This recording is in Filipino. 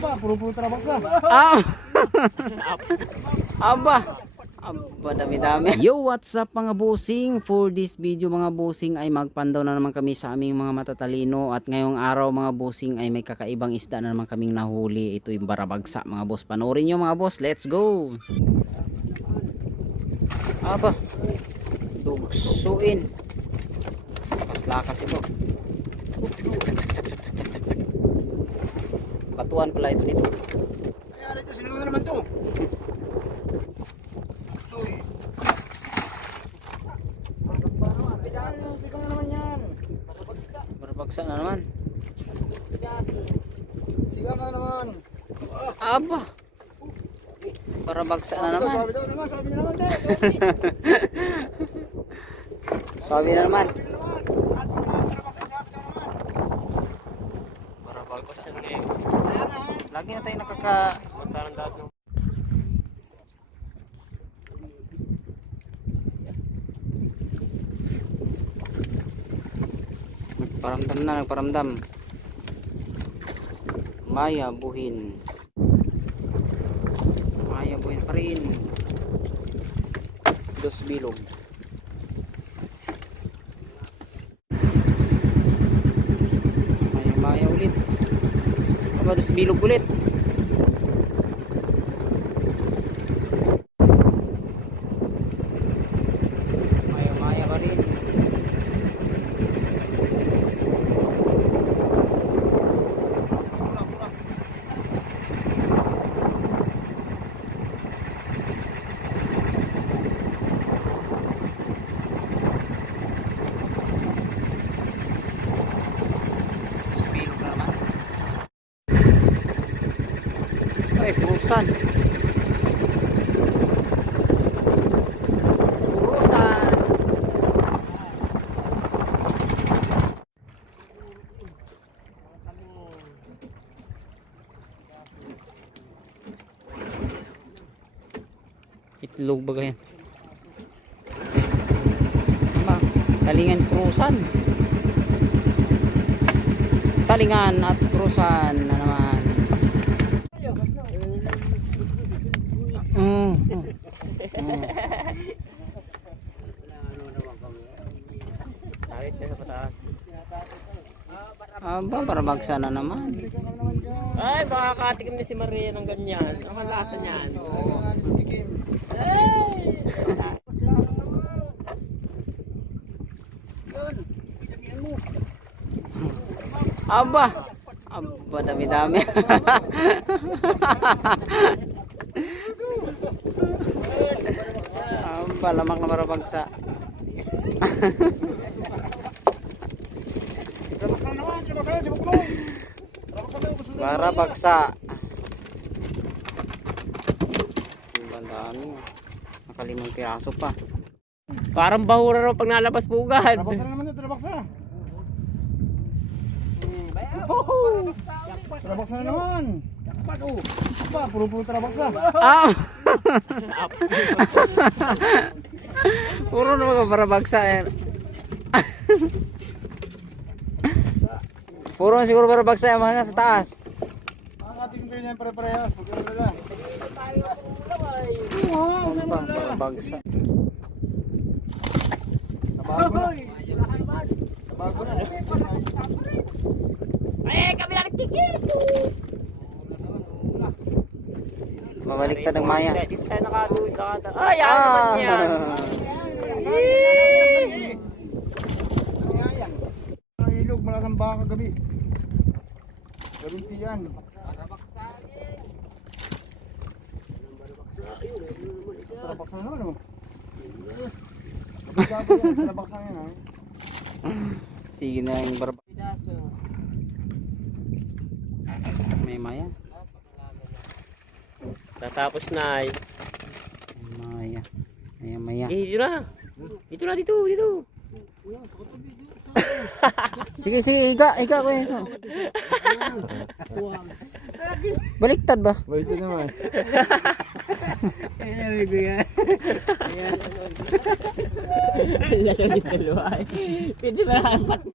pa, puro trabaksa. Ah! Aba! Aba, dami-dami. Yo, what's up mga bossing? For this video mga bossing ay magpandaw na naman kami sa aming mga matatalino. At ngayong araw mga bossing ay may kakaibang isda na naman kaming nahuli. Ito yung barabagsa mga boss. Panoorin nyo mga boss. Let's go! Aba! Dugsuin. Lakas ito. Batuan pala ito dito. Ayan, ito, sino na naman to? Soy. Sigang na naman yan. Barabagsa na naman. Sigang na naman. Aba! Barabagsa na naman. Sabi na naman, te. Sabi na naman. Barabagsa na ngayon. Lagi na tayo nagparamdam. Maya buhin pa rin. Dos bilog. Maya ulit. Aba, dos bilog ulit. Maya pa rin. Ay, kurusan. Itlog ba ganyan? Talingan kurusan. Talingan at kurusan na naman. Aba, barabagsa na naman. Ay, baka katikim ni si Maria ng ganyan. Ang lasa niyan. Aba, aba, dami-dami. Aba, lamak na barabagsa. Barabagsa. Bandaan mo. Nakalimang piraso pa. Parang bahura raw pag nalabas pugad. Trabaksa na naman ito, trabaksa. Trabaksa na naman. Pa, puro trabaksa. Ah! Puro na mga barabagsa eh. Puro na siguro barabagsa yung mga sa taas. Makakating kayo niyan pare-parehas. Huwag ka na. Barabagsa. Nabago na. Ay, kami na nagkikit. Mabaliktad ng maya. Dito tayo nakaluwid. Ay, ano naman yan? Ayan. Ang ilog, malaking baka gabi. Gabing tiyan. Trabaksa na naman, oh. Trabaksa yan, ha. Sige na yung barabagsa. May maya. Tatapos na ay. Maya. Maya. Dito na. Dito. Sige, higa ko yun. Baliktad ba? Baliktad naman. Lasang dito luhay. Pwede ba?